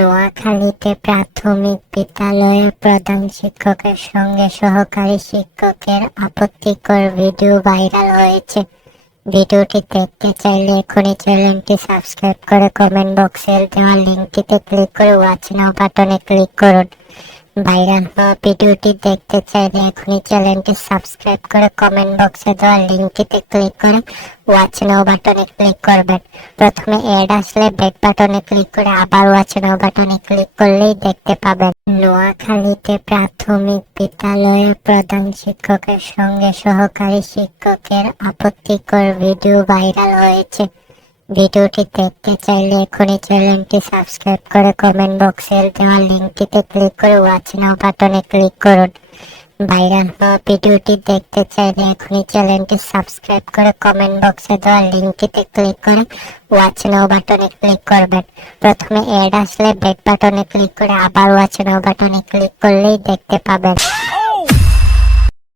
নোয়াখালীতে প্রাথমিক বিদ্যালয়ের প্রধান শিক্ষকের সঙ্গে সহকারী শিক্ষকের আপত্তিকর ভিডিও ভাইরাল হয়েছে। ভিডিওটি দেখতে চাইলে এখনই চ্যানেলটি সাবস্ক্রাইব করে কমেন্ট বক্সে দেওয়া লিঙ্কটিতে ক্লিক করে ওয়াচ নাও বাটনে ক্লিক করুন। ভাইরাল হওয়া ভিডিওটি দেখতে চাইলে এখনই চ্যানেলটি সাবস্ক্রাইব করে কমেন্ট বক্সে দেওয়া লিঙ্কটিতে ক্লিক করে ওয়াচ নাও বাটনে ক্লিক করবেন। প্রথমে অ্যাড আসলে ব্যাক বাটনে ক্লিক করে আবার ওয়াচ নাও বাটনে ক্লিক করলেই দেখতে পাবেন। নোয়াখালীতে প্রাথমিক বিদ্যালয়ের প্রধান শিক্ষকের সঙ্গে সহকারী শিক্ষকের আপত্তিকর ভিডিও ভাইরাল হয়েছে। ভিডিওটি দেখতে চাইলে এখনই চ্যানেলটি সাবস্ক্রাইব করে কমেন্ট বক্সে দেওয়া লিঙ্কটিতে ক্লিক করে ওয়াচ নাও বাটনে ক্লিক করুন। ভাইরাল হওয়া ভিডিওটি দেখতে চাইলে এখনই চ্যানেলটি সাবস্ক্রাইব করে কমেন্ট বক্সে দেওয়া লিঙ্কটিতে ক্লিক করে ওয়াচ নাও বাটনে ক্লিক করবেন। প্রথমে অ্যাড আসলে ব্যাক বাটনে ক্লিক করে আবার ওয়াচ নাও বাটনে ক্লিক করলেই দেখতে পাবেন।